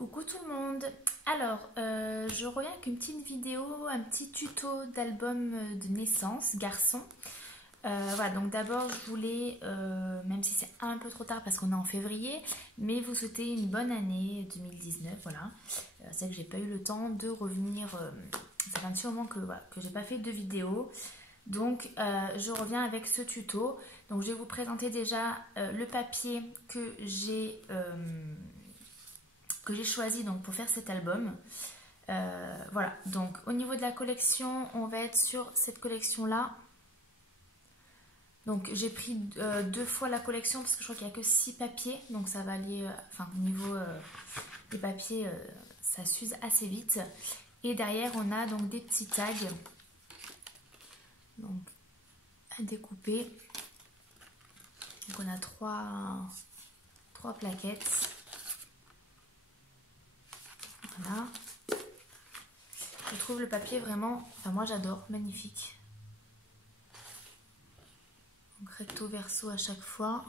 Coucou tout le monde. Alors, je reviens avec une petite vidéo, un petit tuto d'album de naissance, garçon. Voilà, donc d'abord je voulais, même si c'est un peu trop tard parce qu'on est en février, mais vous souhaiter une bonne année 2019, voilà. C'est vrai que j'ai pas eu le temps de revenir, ça fait un petit moment que, voilà, que j'ai pas fait de vidéo. Donc je reviens avec ce tuto. Donc je vais vous présenter déjà le papier que j'ai choisi donc pour faire cet album. Voilà, donc au niveau de la collection, on va être sur cette collection là. Donc j'ai pris deux fois la collection parce que je crois qu'il n'y a que 6 papiers, donc ça va aller, enfin au niveau des papiers, ça s'use assez vite. Et derrière on a donc des petits tags, donc à découper. Donc on a trois plaquettes. Voilà. Je trouve le papier vraiment, enfin moi j'adore, magnifique. Donc recto verso à chaque fois.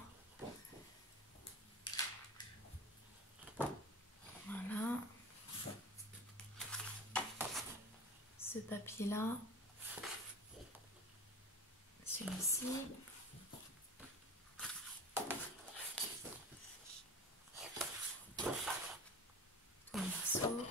Voilà. Ce papier là. Celui-ci. Recto verso.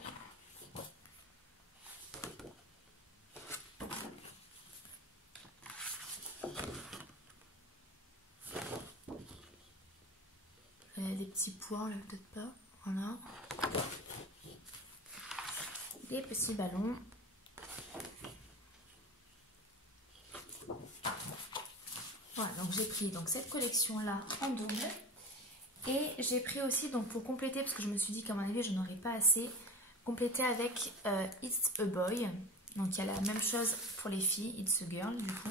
Des petits points là, peut-être pas. Voilà. Des petits ballons. Voilà, donc j'ai pris donc cette collection là en double. Et j'ai pris aussi, donc pour compléter, parce que je me suis dit qu'à mon avis je n'aurais pas assez, compléter avec It's a Boy. Donc il y a la même chose pour les filles, It's a Girl du coup.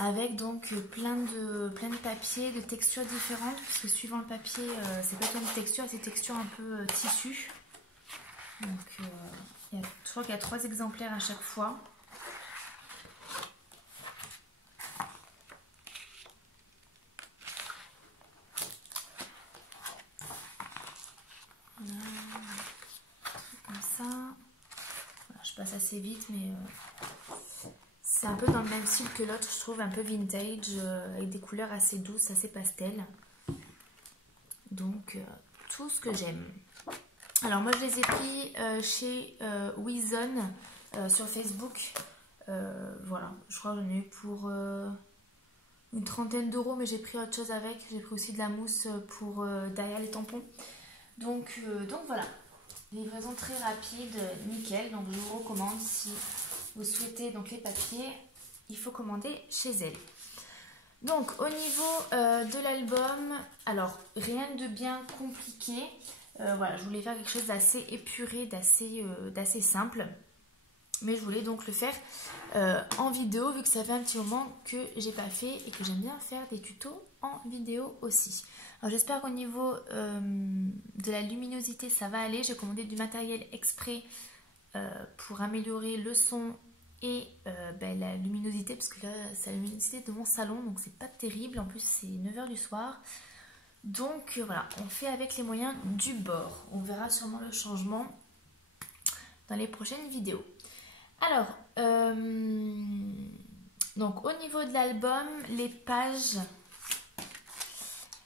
Avec donc plein de papiers, de textures différentes, parce que suivant le papier, c'est pas plein de textures, c'est texture un peu tissu. Donc je crois qu'il y a 3 exemplaires à chaque fois. Voilà, comme ça. Voilà, je passe assez vite, mais c'est un peu dans le même style que l'autre, je trouve, un peu vintage, avec des couleurs assez douces, assez pastel. Donc, tout ce que j'aime. Alors, moi, je les ai pris chez Wizon sur Facebook. Voilà, je crois que j'en ai eu pour une 30aine d'euros, mais j'ai pris autre chose avec. J'ai pris aussi de la mousse pour derrière les tampons. Donc voilà, livraison très rapide, nickel. Donc, je vous recommande si vous souhaitez donc les papiers, il faut commander chez elle. Donc au niveau de l'album, alors rien de bien compliqué. Voilà, je voulais faire quelque chose d'assez épuré, d'assez simple. Mais je voulais donc le faire en vidéo, vu que ça fait un petit moment que j'ai pas fait et que j'aime bien faire des tutos en vidéo aussi. Alors j'espère qu'au niveau de la luminosité ça va aller. J'ai commandé du matériel exprès pour améliorer le son et la luminosité, parce que là c'est la luminosité de mon salon, donc c'est pas terrible. En plus c'est 9 h du soir, donc voilà, on fait avec les moyens du bord. On verra sûrement le changement dans les prochaines vidéos. Alors donc au niveau de l'album, les pages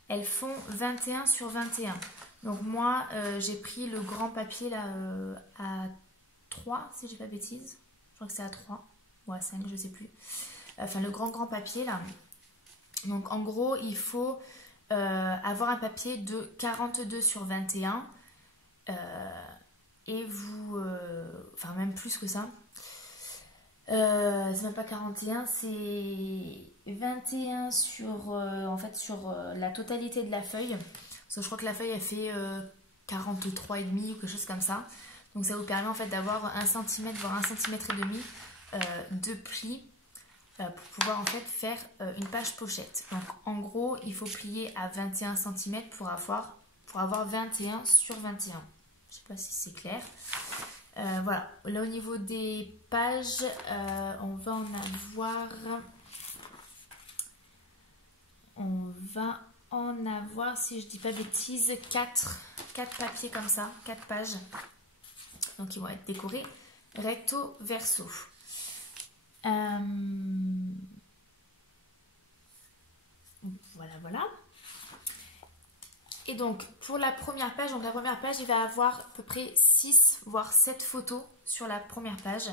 elles font 21 sur 21. Donc moi j'ai pris le grand papier là à 3, si j'ai pas de bêtises. Je crois que c'est à 3 ou à 5, je sais plus. Enfin le grand papier là. Donc en gros il faut avoir un papier de 42 sur 21. Et vous... enfin même plus que ça. C'est même pas 41, c'est 21 sur, en fait, sur la totalité de la feuille. Parce que je crois que la feuille elle fait 43,5 ou quelque chose comme ça. Donc ça vous permet en fait d'avoir 1 cm voire 1,5 cm de pli pour pouvoir en fait faire une page pochette. Donc en gros il faut plier à 21 cm pour avoir 21 sur 21. Je sais pas si c'est clair. Voilà, là au niveau des pages, on va en avoir... On va en avoir, si je dis pas bêtises, 4 papiers comme ça, 4 pages. Donc ils vont être décorés recto verso. Voilà. Et donc pour la première page, il va avoir à peu près 6 voire 7 photos sur la première page.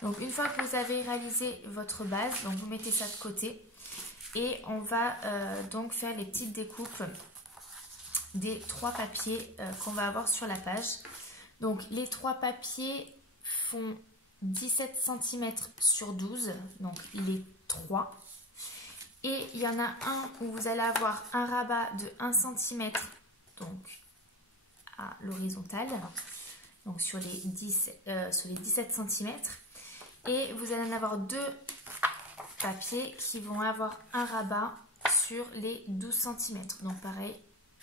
Donc une fois que vous avez réalisé votre base, donc vous mettez ça de côté et on va donc faire les petites découpes des 3 papiers qu'on va avoir sur la page. Donc les 3 papiers font 17 cm sur 12, donc les 3. Et il y en a un où vous allez avoir un rabat de 1 cm donc à l'horizontale, donc sur les 17 cm. Et vous allez en avoir 2 papiers qui vont avoir un rabat sur les 12 cm. Donc pareil,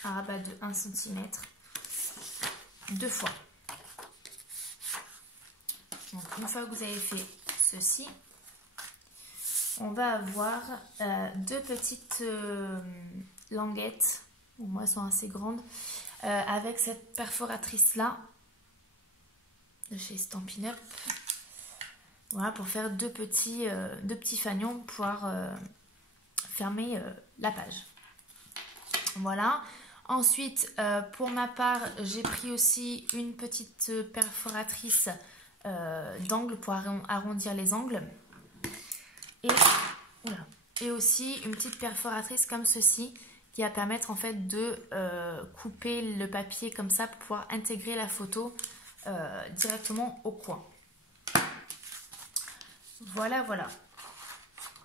un rabat de 1 cm 2 fois. Donc une fois que vous avez fait ceci, on va avoir 2 petites languettes, bon, moi elles sont assez grandes, avec cette perforatrice là de chez Stampin' Up. Voilà, pour faire 2 petits fanions pour pouvoir fermer la page. Voilà. Ensuite, pour ma part, j'ai pris aussi une petite perforatrice d'angle pour arrondir les angles. Et aussi une petite perforatrice comme ceci qui va permettre en fait de couper le papier comme ça pour pouvoir intégrer la photo directement au coin. Voilà.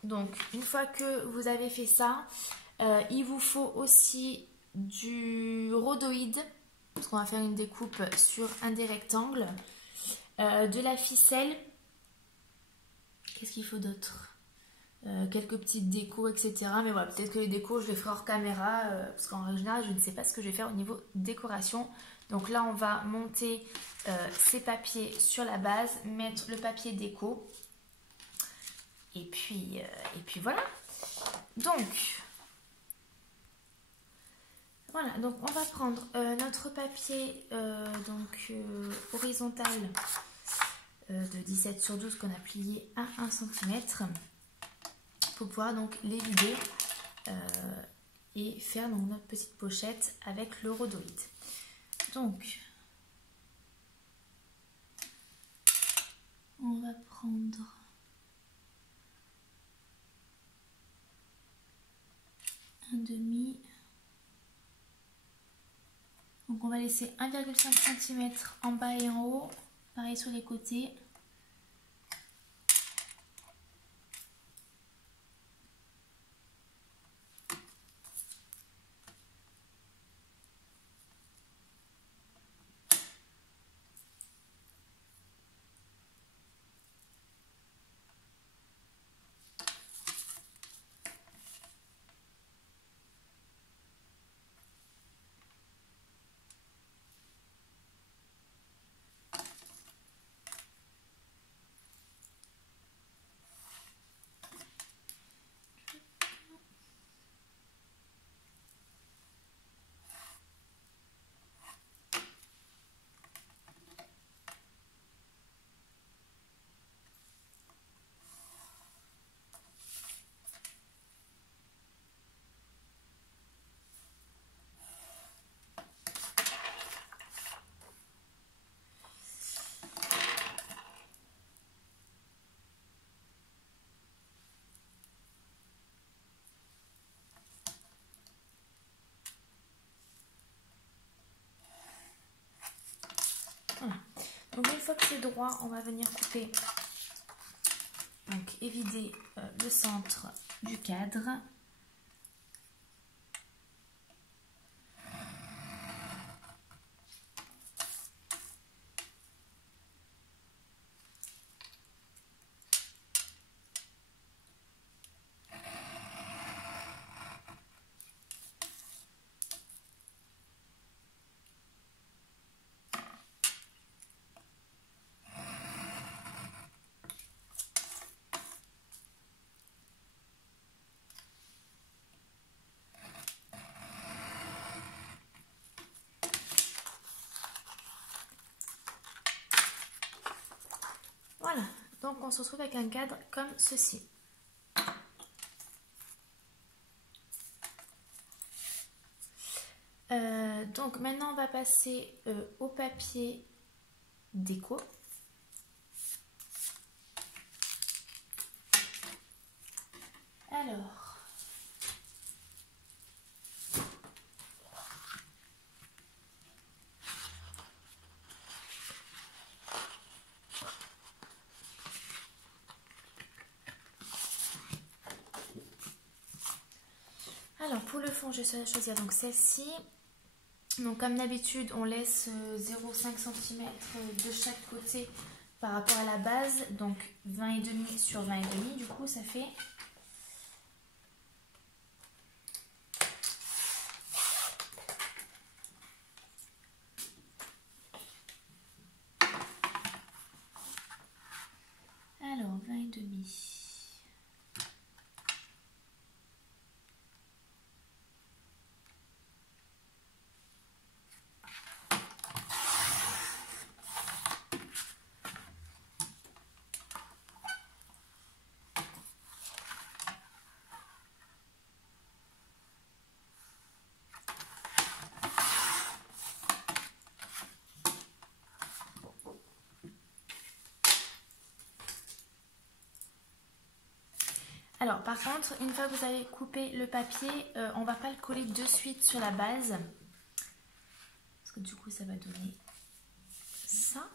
Donc une fois que vous avez fait ça, il vous faut aussi du rhodoïde parce qu'on va faire une découpe sur un des rectangles, de la ficelle. Qu'est-ce qu'il faut d'autre? Quelques petites décos, etc. Mais voilà, peut-être que les décos, je les ferai hors caméra, parce qu'en règle générale, je ne sais pas ce que je vais faire au niveau décoration. Donc là, on va monter ces papiers sur la base, mettre le papier déco. Et puis voilà. Donc, on va prendre notre papier horizontal de 17 sur 12 qu'on a plié à 1 cm. Pour pouvoir donc les vider et faire donc notre petite pochette avec le rhodoïde. Donc on va prendre un demi, donc on va laisser 1,5 cm en bas et en haut, pareil sur les côtés. Voilà. Donc une fois que c'est droit, on va venir couper donc, et vider le centre du cadre. donc on se retrouve avec un cadre comme ceci. Donc maintenant on va passer au papier déco. Alors pour le fond, je vais choisir donc celle-ci. Donc comme d'habitude, on laisse 0,5 cm de chaque côté par rapport à la base. Donc 20,5 sur 20,5, du coup ça fait... Alors 20,5. Alors par contre, une fois que vous avez coupé le papier, on ne va pas le coller de suite sur la base. Parce que du coup ça va donner ça.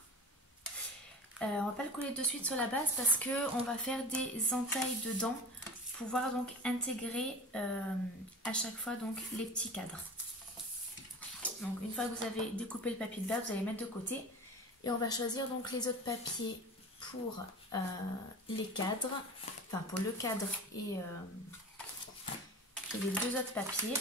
On va pas le coller de suite sur la base parce qu'on va faire des entailles dedans pour pouvoir donc intégrer à chaque fois donc les petits cadres. Donc une fois que vous avez découpé le papier de base, vous allez mettre de côté et on va choisir donc les autres papiers pour les cadres, enfin pour le cadre et les deux autres papiers.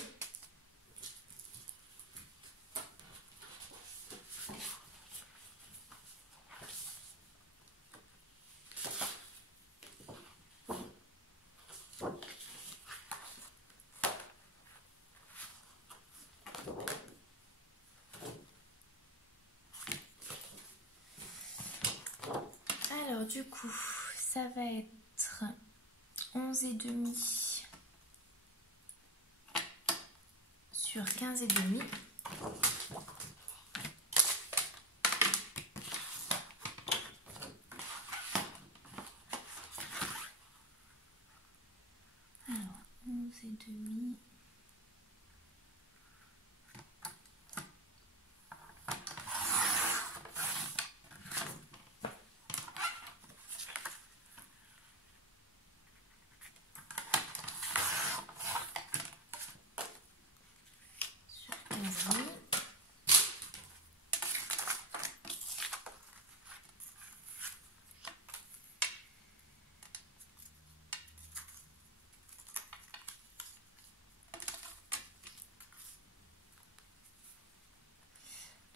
Alors du coup, ça va être 11,5 sur 15,5. Alors 11,5.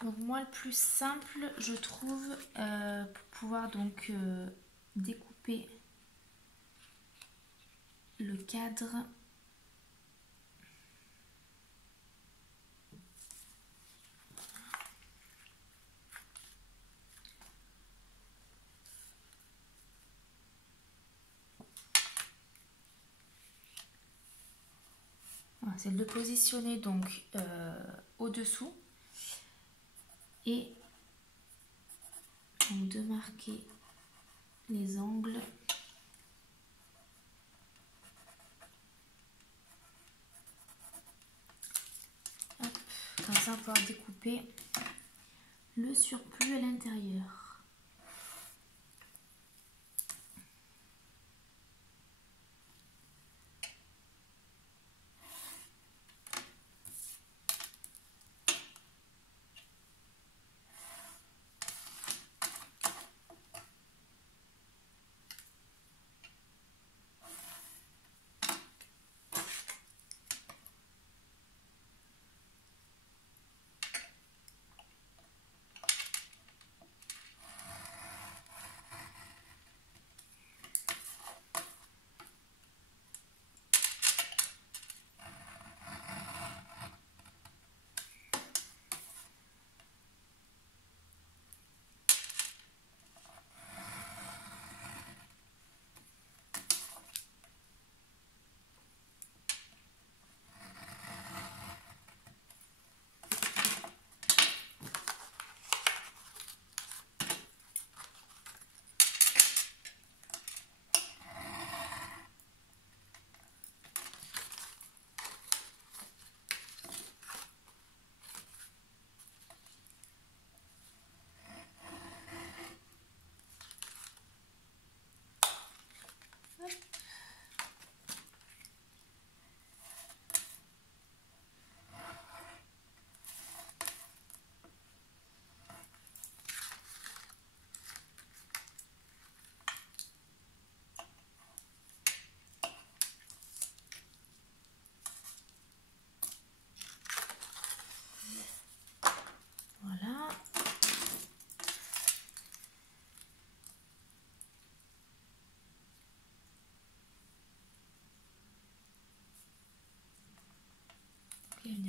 Donc moi le plus simple je trouve pour pouvoir donc découper le cadre, voilà, c'est de le positionner donc au-dessous et donc de marquer les angles. Hop, comme ça on va pouvoir découper le surplus à l'intérieur.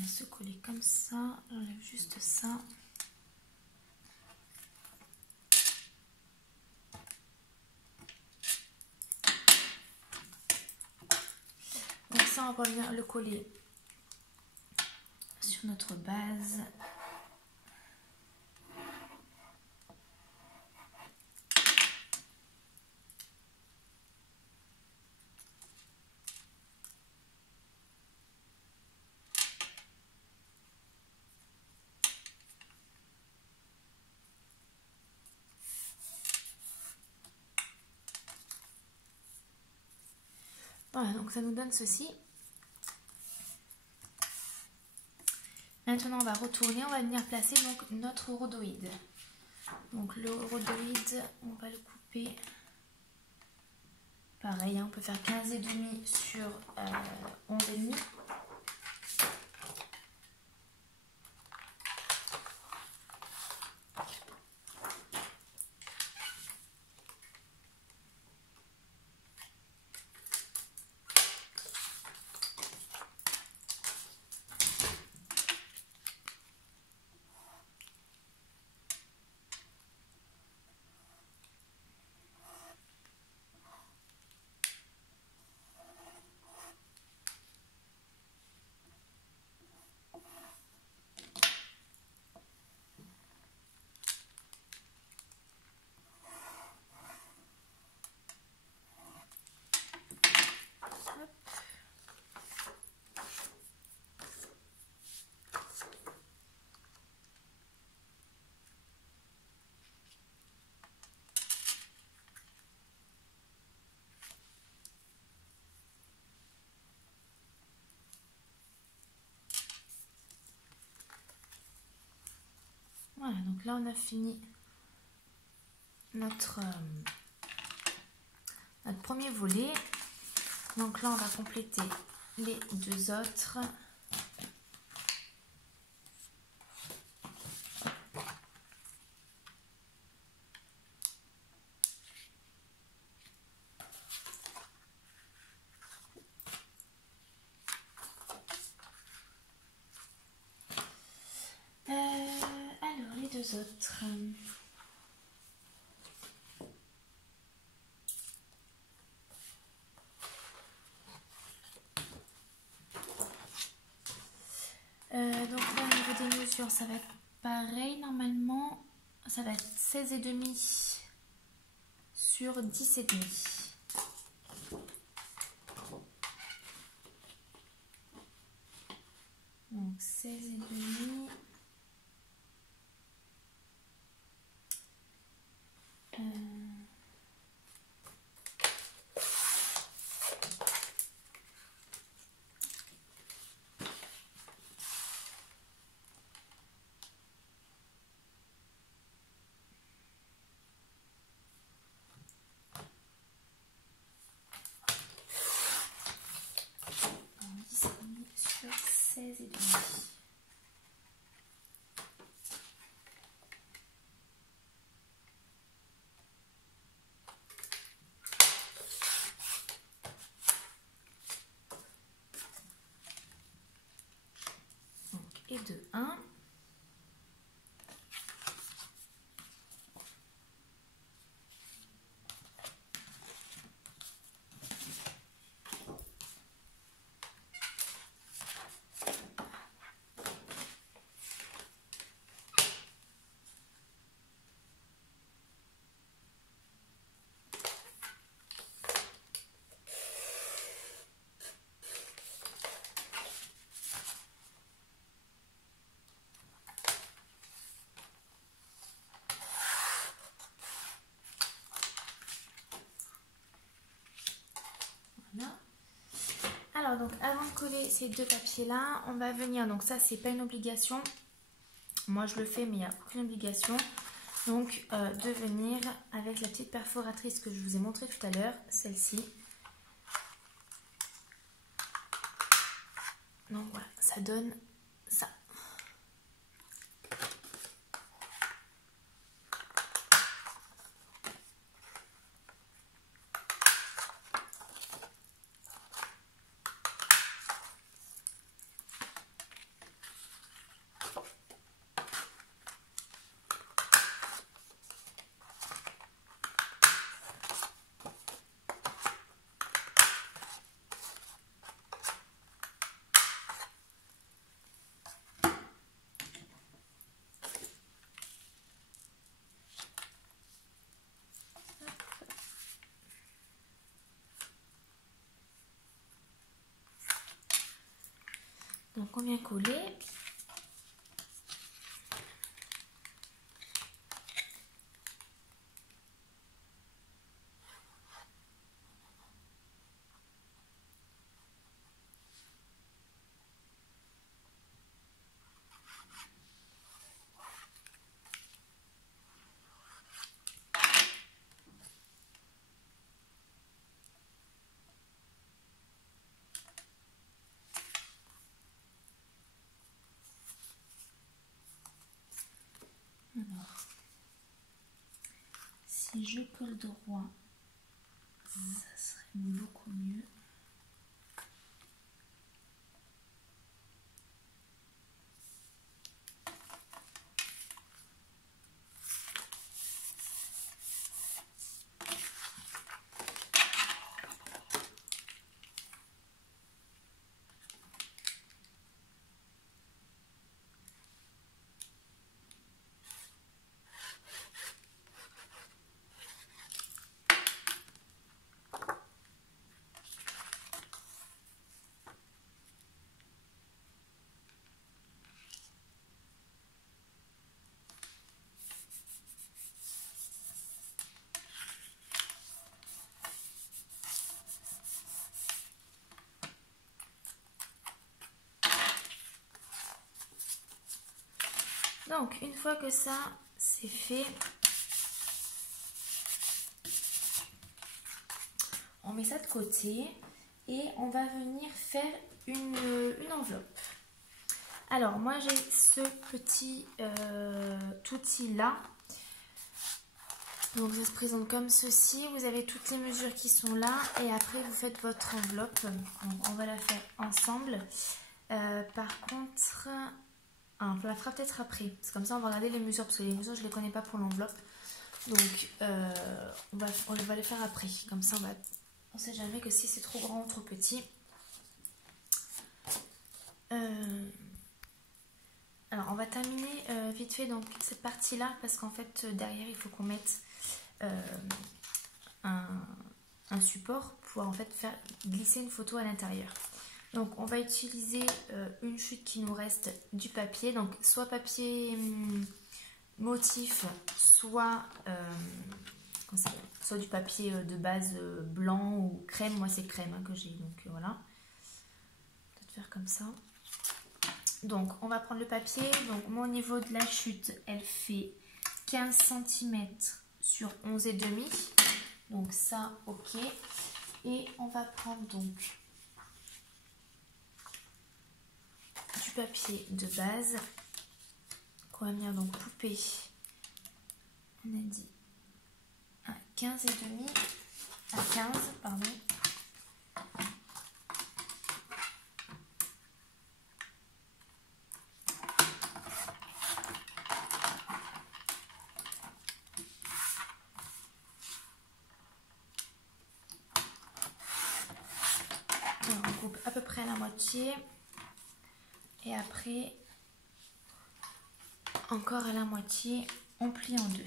met ce collet comme ça, j'enlève juste ça. Donc ça, on va venir le coller sur notre base. Voilà, donc ça nous donne ceci. Maintenant, on va retourner, on va venir placer donc notre rhodoïde. Donc le rhodoïde, on va le couper. Pareil, hein, on peut faire 15,5 sur 11,5. Voilà, donc là on a fini notre premier volet. Donc là on va compléter les deux autres. Alors les deux autres. Donc là au niveau des mesures ça va être pareil normalement, ça va être 16,5 sur 10,5. Donc 16,5. Sur 16,5. Donc, et de 1. Alors donc avant de coller ces deux papiers là, on va venir, donc ça c'est pas une obligation, moi je le fais mais il n'y a aucune obligation, donc de venir avec la petite perforatrice que je vous ai montré tout à l'heure, celle-ci. Donc voilà, ça donne ça. Donc on vient coller. Alors, si je colle droit, ça serait beaucoup mieux. Donc, une fois que ça c'est fait, on met ça de côté et on va venir faire une enveloppe. Alors, moi j'ai ce petit outil là. Donc, ça se présente comme ceci. Vous avez toutes les mesures qui sont là et après vous faites votre enveloppe. Donc, on va la faire ensemble. Par contre... on la fera peut-être après, parce que comme ça on va regarder les mesures, parce que les mesures je ne les connais pas pour l'enveloppe. Donc on va les faire après, comme ça on ne sait jamais que si c'est trop grand ou trop petit. Alors on va terminer vite fait donc cette partie là, parce qu'en fait derrière il faut qu'on mette un support pour en fait faire glisser une photo à l'intérieur. Donc on va utiliser une chute qui nous reste du papier, donc soit papier motif, soit du papier de base blanc ou crème. Moi c'est crème hein, que j'ai, donc voilà. Peut-être faire comme ça. Donc on va prendre le papier. Donc mon niveau de la chute elle fait 15 cm sur 11,5. Donc ça ok. Et on va prendre donc du papier de base qu'on va venir donc couper, on a dit à 15,5, à 15 pardon. Alors, on coupe à peu près à la moitié. Et après, encore à la moitié, on plie en deux.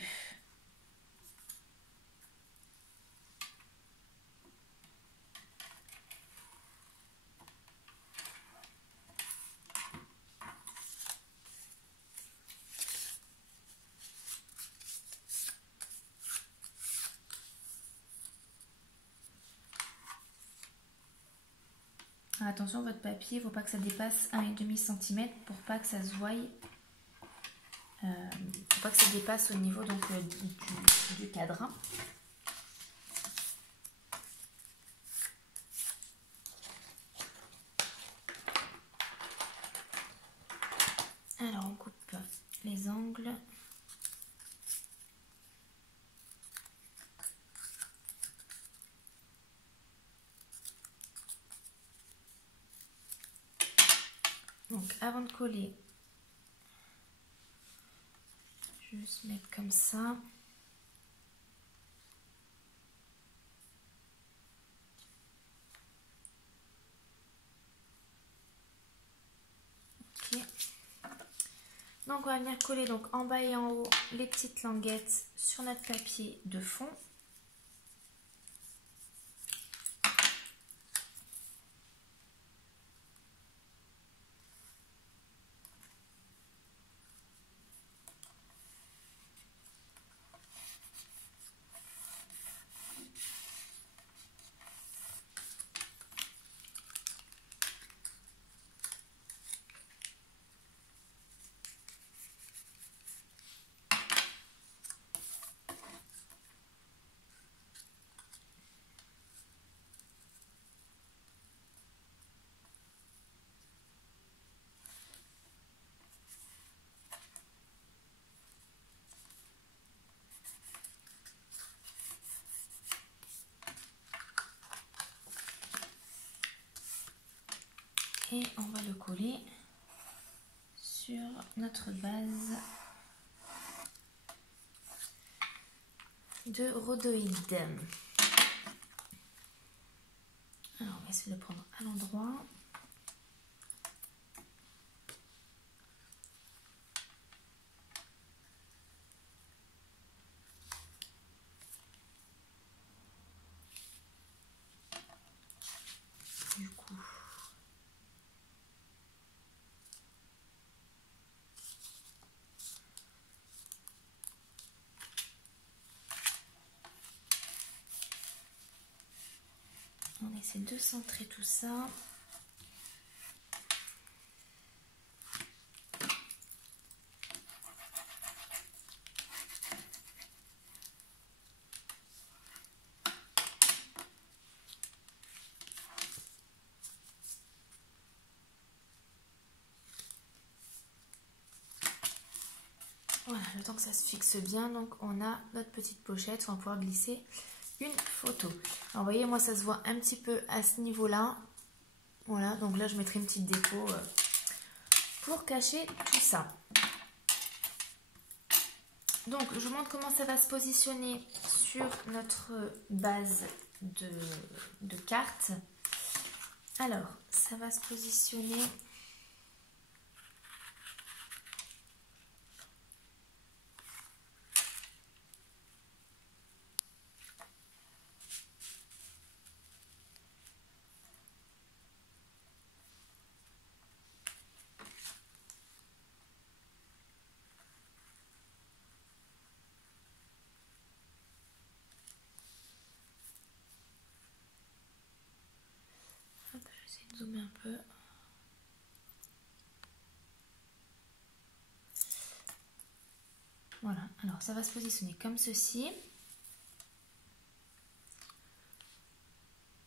Attention, votre papier, il ne faut pas que ça dépasse 1,5 cm pour pas que ça se voie. Il ne faut pas que ça dépasse au niveau donc, du cadre. Alors on coupe les angles. Donc avant de coller, je vais juste mettre comme ça. Ok. Donc on va venir coller donc en bas et en haut les petites languettes sur notre papier de fond. et on va le coller sur notre base de rhodoïde. Alors on va essayer de le prendre à l'endroit. Du coup, on essaie de centrer tout ça. Voilà, le temps que ça se fixe bien, donc on a notre petite pochette, on va pouvoir glisser une photo. Alors vous voyez, moi ça se voit un petit peu à ce niveau-là. Voilà, donc là je mettrai une petite déco pour cacher tout ça. Donc je vous montre comment ça va se positionner sur notre base de cartes. Alors, ça va se positionner... Zoomer un peu. Voilà, alors ça va se positionner comme ceci.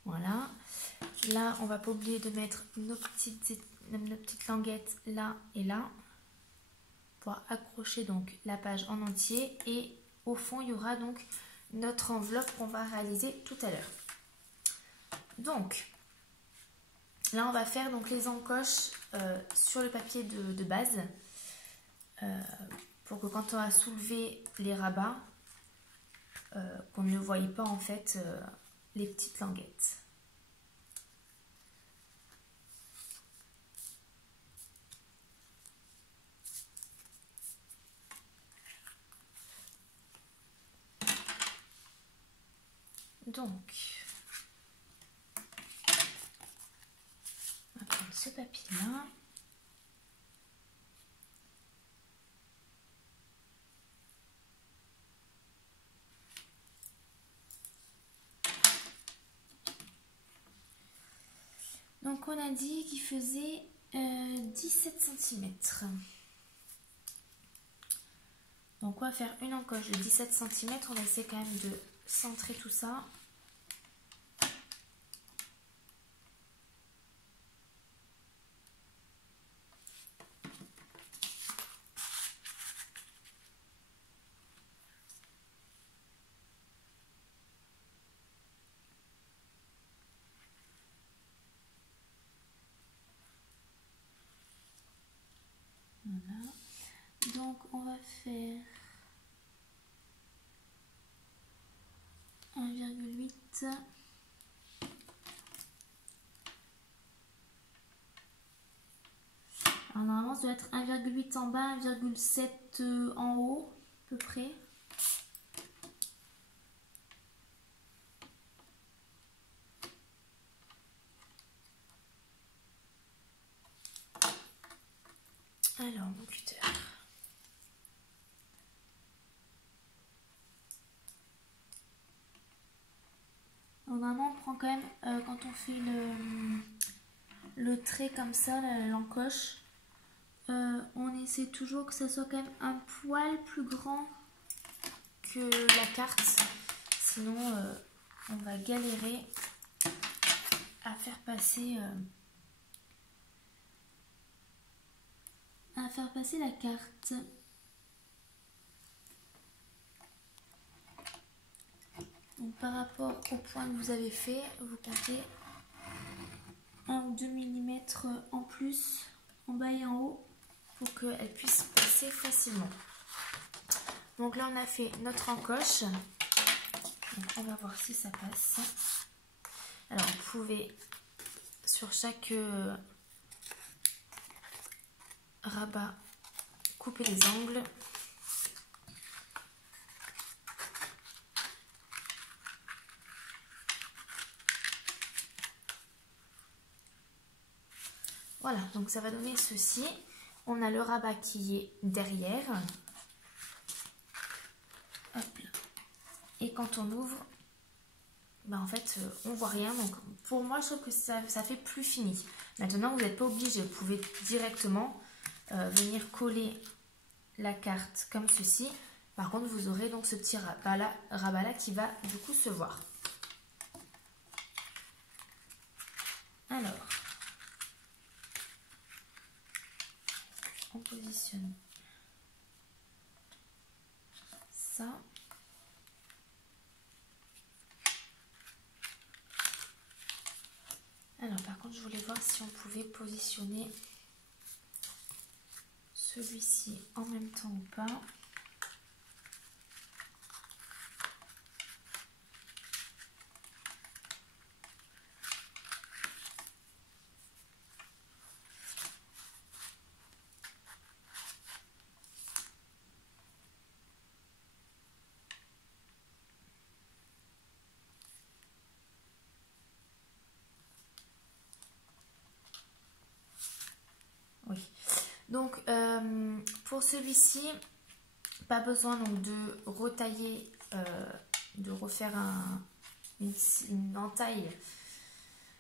Voilà. Là, on va pas oublier de mettre nos petites languettes là et là pour accrocher donc la page en entier. Et au fond, il y aura donc notre enveloppe qu'on va réaliser tout à l'heure. Donc, là, on va faire donc les encoches sur le papier de base pour que quand on a soulevé les rabats, qu'on ne voie pas en fait les petites languettes. Donc, on va prendre ce papier-là. Donc, on a dit qu'il faisait 17 cm. Donc, on va faire une encoche de 17 cm. On va essayer quand même de centrer tout ça. Voilà. Donc, on va faire 1,8. Alors, normalement, ça doit être 1,8 en bas, 1,7 en haut, à peu près. Alors, mon cutter. Normalement, on prend quand même, quand on fait le trait comme ça, l'encoche, on essaie toujours que ça soit quand même un poil plus grand que la carte. Sinon, on va galérer à faire passer la carte. Donc, par rapport au point que vous avez fait, vous comptez 1 ou 2 mm en plus en bas et en haut pour qu'elle puisse passer facilement. Donc là on a fait notre encoche. Donc on va voir si ça passe. Alors vous pouvez sur chaque rabat couper les angles. Voilà, donc ça va donner ceci. On a le rabat qui est derrière. Hop là. Et quand on ouvre, ben en fait, on voit rien. Donc pour moi, je trouve que ça fait plus fini. Maintenant, vous n'êtes pas obligé. Vous pouvez directement venir coller la carte comme ceci. Par contre, vous aurez donc ce petit rabat là qui va du coup se voir. Alors, on positionne ça. Alors par contre je voulais voir si on pouvait positionner celui-ci en même temps ou pas. Oui. Donc pour celui-ci, pas besoin donc de retailler, de refaire une entaille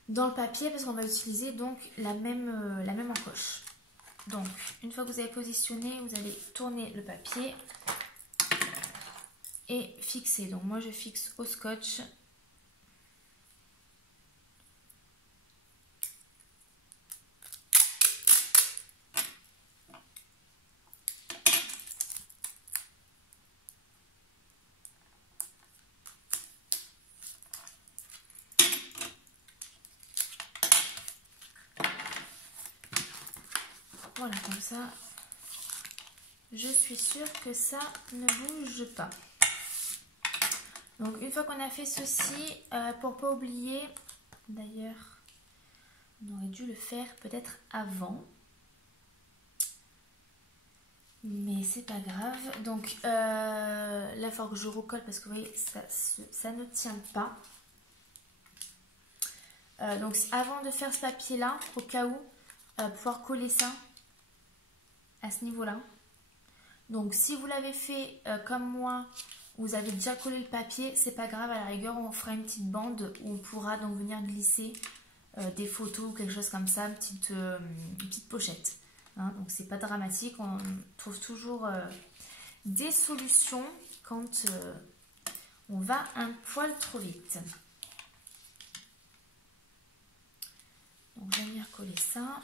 dans le papier parce qu'on va utiliser donc la même encoche. Donc une fois que vous avez positionné, vous allez tourner le papier et fixer. Donc moi je fixe au scotch. Voilà, comme ça, je suis sûre que ça ne bouge pas. Donc une fois qu'on a fait ceci, pour pas oublier, d'ailleurs, on aurait dû le faire peut-être avant. Mais c'est pas grave. Donc là, il faut que je recolle parce que vous voyez, ça ne tient pas. Donc avant de faire ce papier-là, au cas où, pouvoir coller ça à ce niveau-là. Donc si vous l'avez fait comme moi, vous avez déjà collé le papier, c'est pas grave, à la rigueur on fera une petite bande où on pourra donc venir glisser des photos ou quelque chose comme ça, une petite pochette. Hein, donc c'est pas dramatique, on trouve toujours des solutions quand on va un poil trop vite. Donc je vais venir coller ça.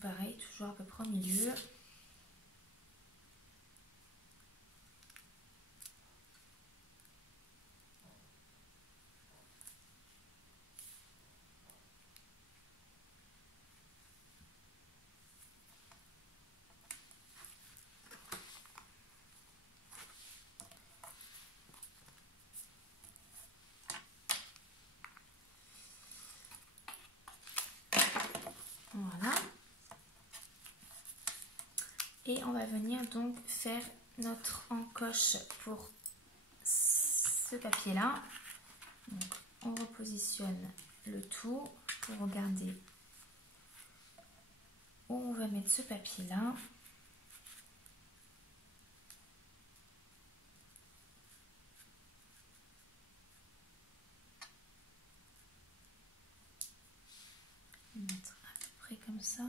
Pareil, toujours à peu près au milieu. Voilà. Et on va venir donc faire notre encoche pour ce papier là. Donc on repositionne le tout pour regarder où on va mettre ce papier là. On va mettre à peu près comme ça.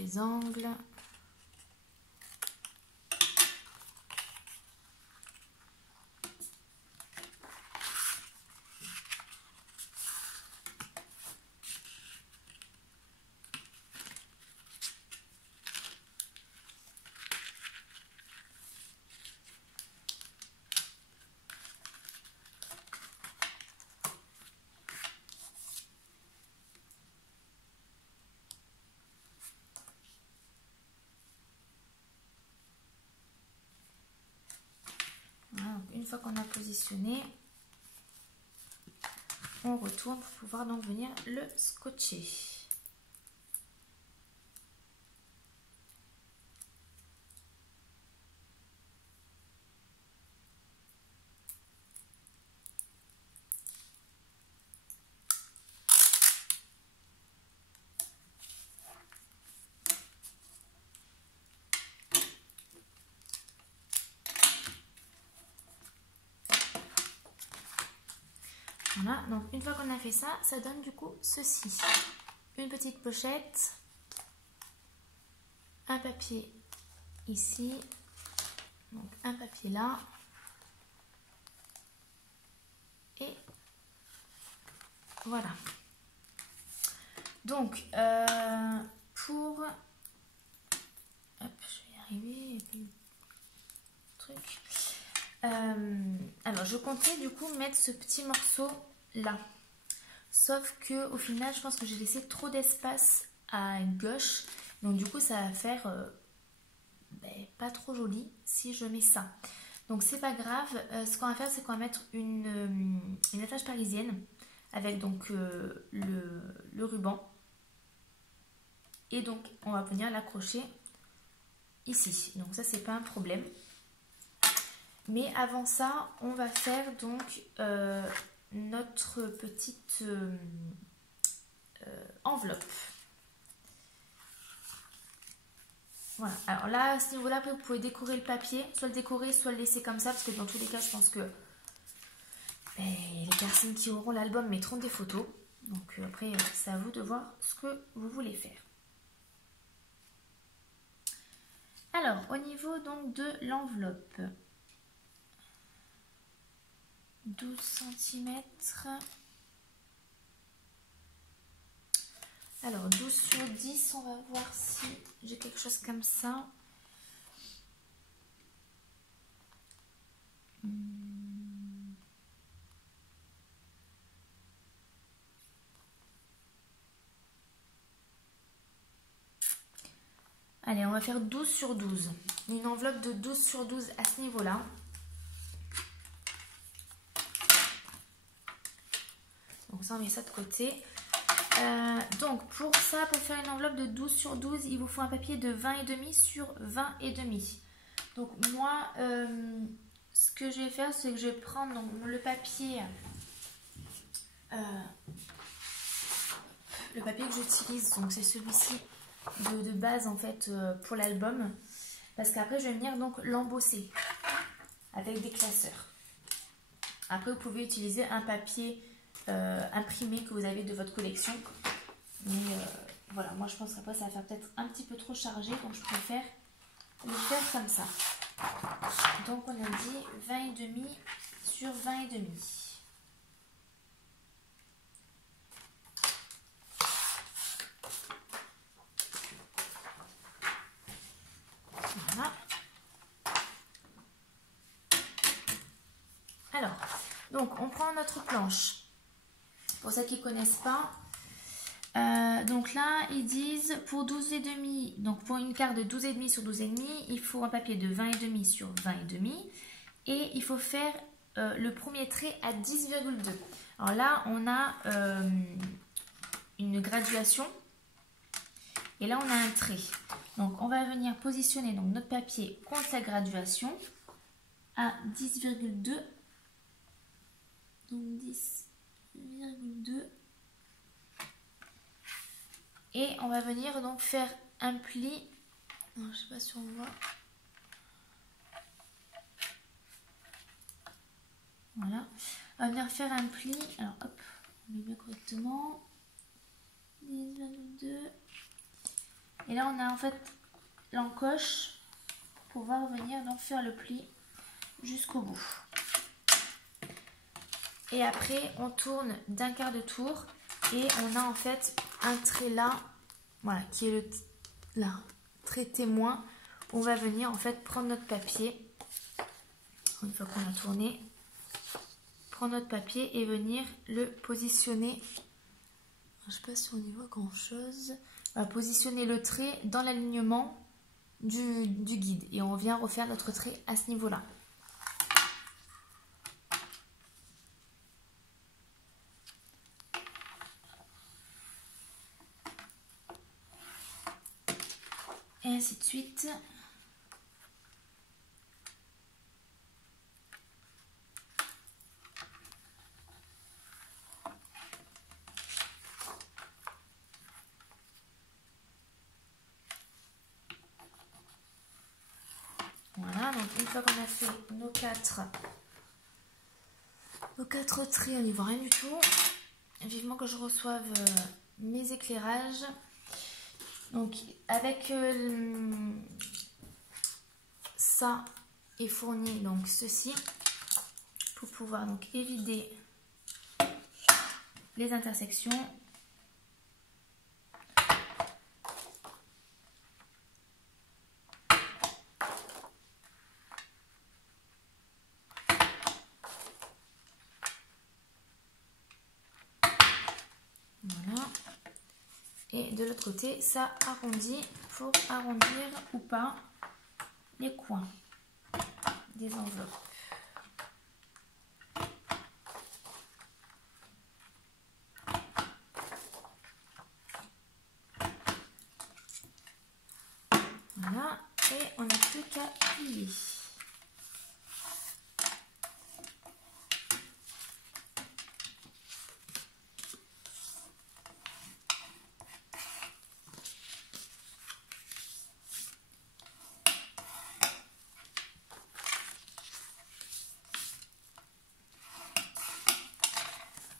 les angles. Une fois qu'on a positionné, on retourne pour pouvoir donc venir le scotcher. Voilà, donc une fois qu'on a fait ça, ça donne du coup ceci. Une petite pochette, un papier ici, donc un papier là, et voilà. Donc, pour... Hop, je vais y arriver, et puis... truc. Alors, je comptais du coup mettre ce petit morceau là. Sauf que au final, je pense que j'ai laissé trop d'espace à gauche. Donc du coup, ça va faire pas trop joli si je mets ça. Donc c'est pas grave. Ce qu'on va faire, c'est qu'on va mettre une attache parisienne avec donc le ruban. Et donc, on va venir l'accrocher ici. Donc ça, c'est pas un problème. Mais avant ça, on va faire donc notre petite enveloppe. Voilà. Alors là, à ce niveau-là, après, vous pouvez décorer le papier. Soit le décorer, soit le laisser comme ça. Parce que dans tous les cas, je pense que les personnes qui auront l'album mettront des photos. Donc après, c'est à vous de voir ce que vous voulez faire. Alors, au niveau donc de l'enveloppe. 12 cm. Alors 12 sur 10, on va voir si j'ai quelque chose comme ça. Allez, on va faire 12 sur 12. Une enveloppe de 12 sur 12 à ce niveau-là. Donc ça, on met ça de côté. Donc pour ça, pour faire une enveloppe de 12 sur 12, il vous faut un papier de 20,5 sur 20,5. Donc moi, ce que je vais faire, c'est que je vais prendre donc, le papier que j'utilise. Donc c'est celui-ci de base en fait pour l'album. Parce qu'après, je vais venir donc l'embosser avec des classeurs. Après, vous pouvez utiliser un papier imprimé que vous avez de votre collection. Mais voilà, moi je pense qu'après ça va faire peut-être un petit peu trop chargé, donc je préfère le faire comme ça. Donc on a dit 20,5 sur 20,5. Voilà. Alors, donc on prend notre planche. Pour ceux qui ne connaissent pas, donc là ils disent pour 12,5, donc pour une carte de 12,5 sur 12,5, il faut un papier de 20,5 sur 20,5 et il faut faire le premier trait à 10,2. Alors là on a une graduation et là on a un trait. Donc on va venir positionner donc, notre papier contre la graduation à 10,2. Donc 10,2. Et on va venir donc faire un pli. Je ne sais pas si on voit. Voilà. On va venir faire un pli. Alors hop, on met bien correctement. 10,2. Et là, on a en fait l'encoche pour pouvoir venir donc faire le pli jusqu'au bout. Et après, on tourne d'un quart de tour et on a en fait un trait là, voilà, qui est le trait témoin. On va venir en fait prendre notre papier, une fois qu'on a tourné, prendre notre papier et venir le positionner. Je ne sais pas si on y voit grand chose. On va positionner le trait dans l'alignement du guide et on vient refaire notre trait à ce niveau-là. Et ainsi de suite. Voilà, donc une fois qu'on a fait nos quatre traits, on n'y voit rien du tout. Vivement que je reçoive mes éclairages. Donc avec ça est fourni donc ceci pour pouvoir donc évider les intersections. Voilà. Et de l'autre côté, ça arrondit pour arrondir ou pas les coins des enveloppes. Voilà, et on n'a plus qu'à plier.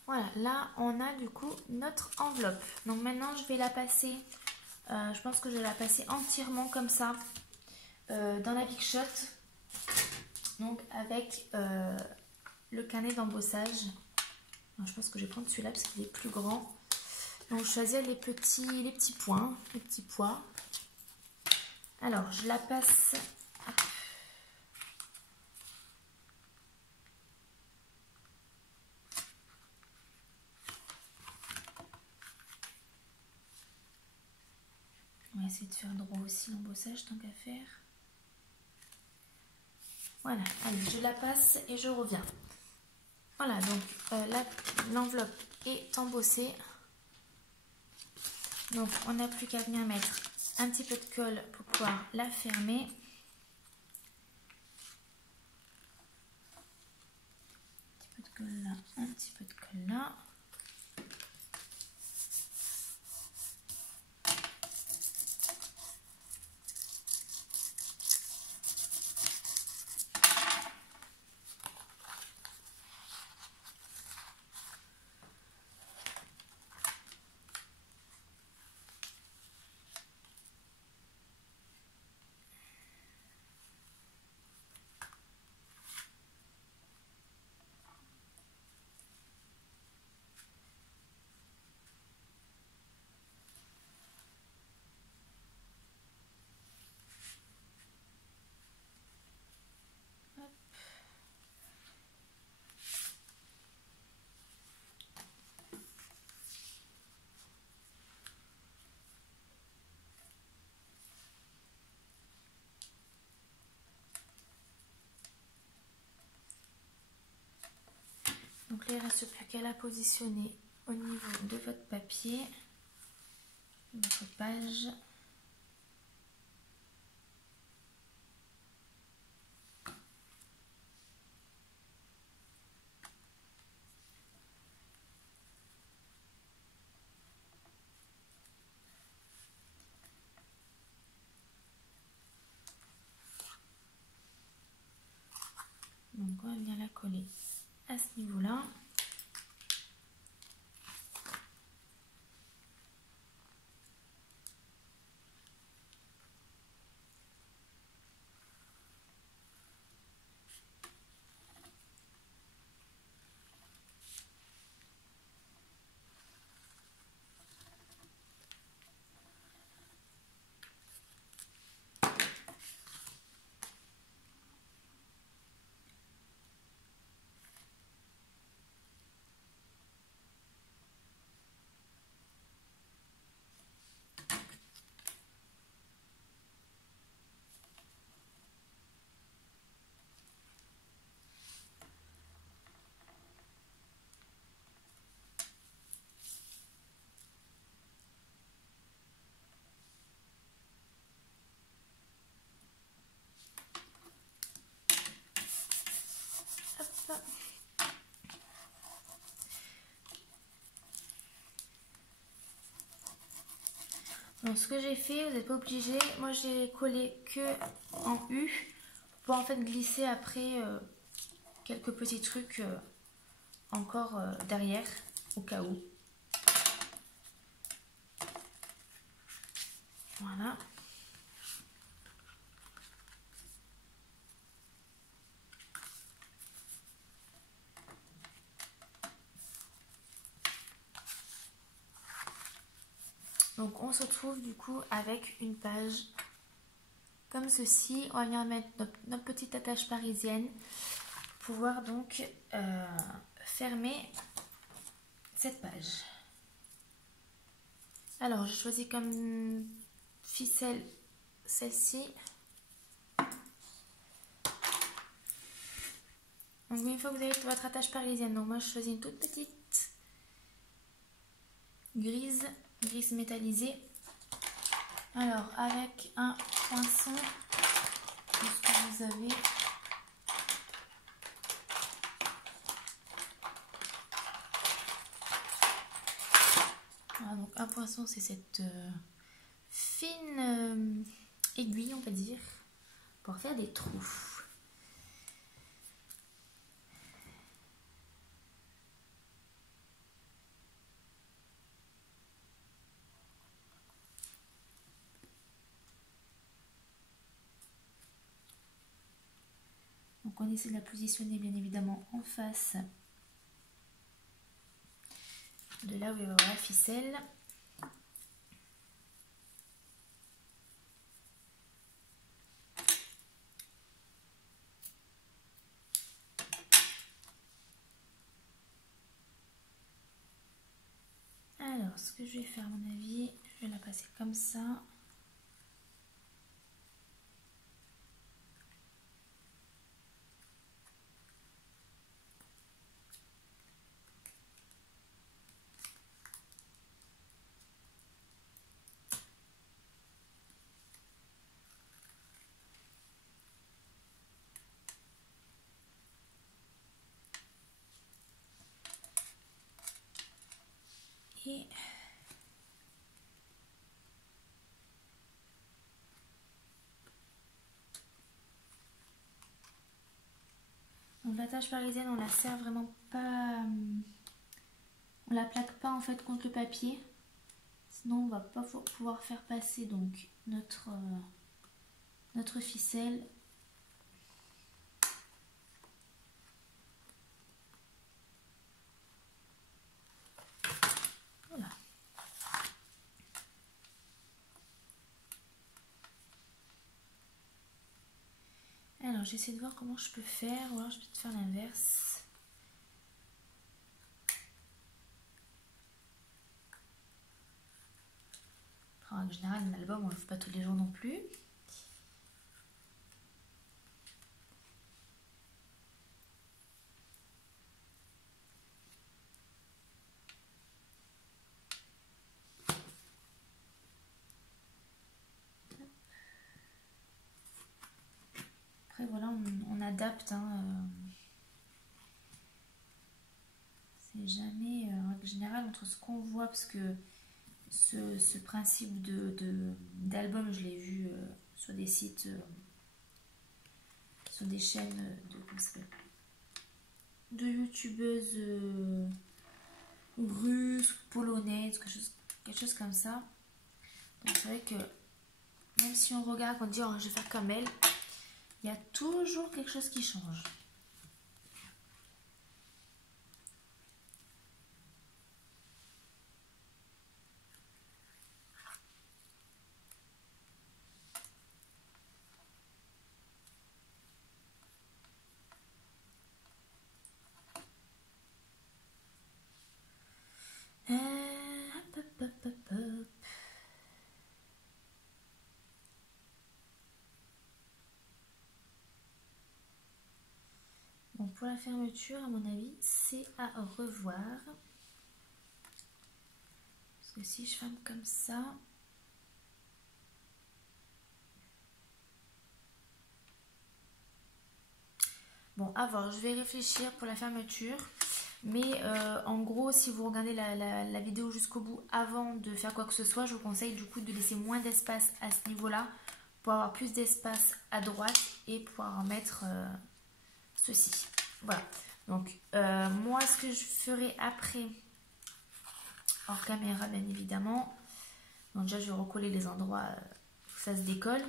Voilà, là on a du coup notre enveloppe. Donc maintenant je vais la passer, je pense que je vais la passer entièrement comme ça dans la Big Shot. Donc avec le carnet d'embossage. Je pense que je vais prendre celui-là parce qu'il est plus grand. Donc je choisis les petits points, les petits pois. Alors je la passe. On va essayer de faire droit aussi l'embossage tant qu'à faire. Voilà, allez, je la passe et je reviens. Voilà, donc l'enveloppe est embossée. Donc on n'a plus qu'à venir mettre un petit peu de colle pour pouvoir la fermer. Un petit peu de colle là, un petit peu de colle là. Donc là, il ne reste plus qu'à la positionner au niveau de votre papier, de votre page. Donc on va venir la coller à ce niveau-là. Donc ce que j'ai fait, vous n'êtes pas obligé. Moi j'ai collé que en U pour en fait glisser après quelques petits trucs encore derrière au cas où. Voilà. Donc on se retrouve du coup avec une page comme ceci. On va venir mettre notre petite attache parisienne pour pouvoir donc fermer cette page. Alors je choisis comme ficelle celle-ci. Donc une fois que vous avez votre attache parisienne, donc moi je choisis une toute petite grise métallisée. Alors avec un poinçon, ce que vous avez. Voilà, donc un poinçon c'est cette fine aiguille on va dire pour faire des trous. Donc on essaie de la positionner bien évidemment en face de là où il va y avoir la ficelle. Alors ce que je vais faire à mon avis, je vais la passer comme ça. Et donc l'attache parisienne, on la serre vraiment pas, on la plaque pas en fait contre le papier, sinon on va pas pouvoir faire passer donc notre ficelle. Voilà. Alors j'essaie de voir comment je peux faire, ou alors je vais te faire l'inverse. En général un album on le fait pas tous les jours non plus. Après voilà, on adapte, hein, c'est jamais en règle générale entre ce qu'on voit, parce que ce principe d'album je l'ai vu sur des sites, sur des chaînes de youtubeuses russes, polonaises, quelque chose comme ça. Donc c'est vrai que même si on regarde, on dit oh, je vais faire comme elle, il y a toujours quelque chose qui change. Hop, hop, hop, hop. Bon, pour la fermeture, à mon avis, c'est à revoir. Parce que si je ferme comme ça... Bon, à voir, je vais réfléchir pour la fermeture. Mais en gros, si vous regardez la vidéo jusqu'au bout avant de faire quoi que ce soit, je vous conseille du coup de laisser moins d'espace à ce niveau-là pour avoir plus d'espace à droite et pouvoir mettre ceci. Voilà. Donc moi, ce que je ferai après, hors caméra bien évidemment, donc déjà je vais recoller les endroits où ça se décolle.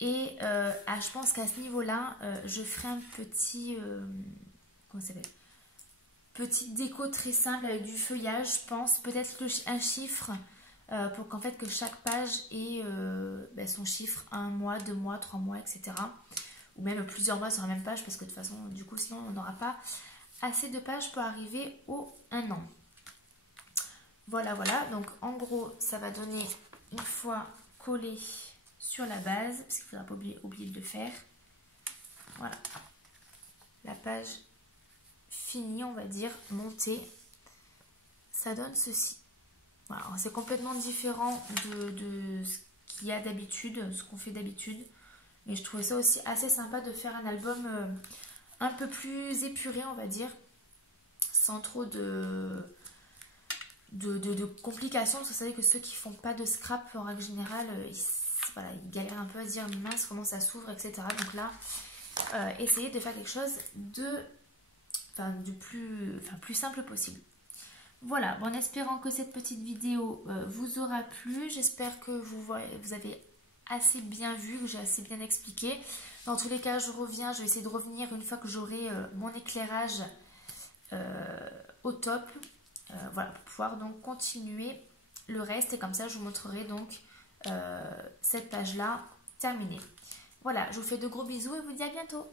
Et je pense qu'à ce niveau-là, je ferai un petit... comment ça s'appelle ? Petite déco très simple avec du feuillage, je pense. Peut-être un chiffre pour qu'en fait que chaque page ait son chiffre, 1 mois, 2 mois, 3 mois, etc. Ou même plusieurs mois sur la même page parce que de toute façon, du coup, sinon on n'aura pas assez de pages pour arriver au 1 an. Voilà, voilà. Donc en gros, ça va donner une fois collé sur la base, parce qu'il ne faudra pas oublier de le faire. Voilà. La page finie, on va dire, montée. Ça donne ceci. Voilà. C'est complètement différent de ce qu'il y a d'habitude, ce qu'on fait d'habitude. Mais je trouvais ça aussi assez sympa de faire un album un peu plus épuré, on va dire. Sans trop de complications. Parce que vous savez que ceux qui font pas de scrap, en règle générale, ils galèrent un peu à se dire mince comment ça s'ouvre, etc. Donc là, essayez de faire quelque chose plus simple possible. Voilà, en espérant que cette petite vidéo vous aura plu. J'espère que vous avez assez bien vu, que j'ai assez bien expliqué. Dans tous les cas, je vais essayer de revenir une fois que j'aurai mon éclairage au top. Voilà, pour pouvoir donc continuer le reste. Et comme ça, je vous montrerai donc cette page-là terminée. Voilà, je vous fais de gros bisous et vous dis à bientôt.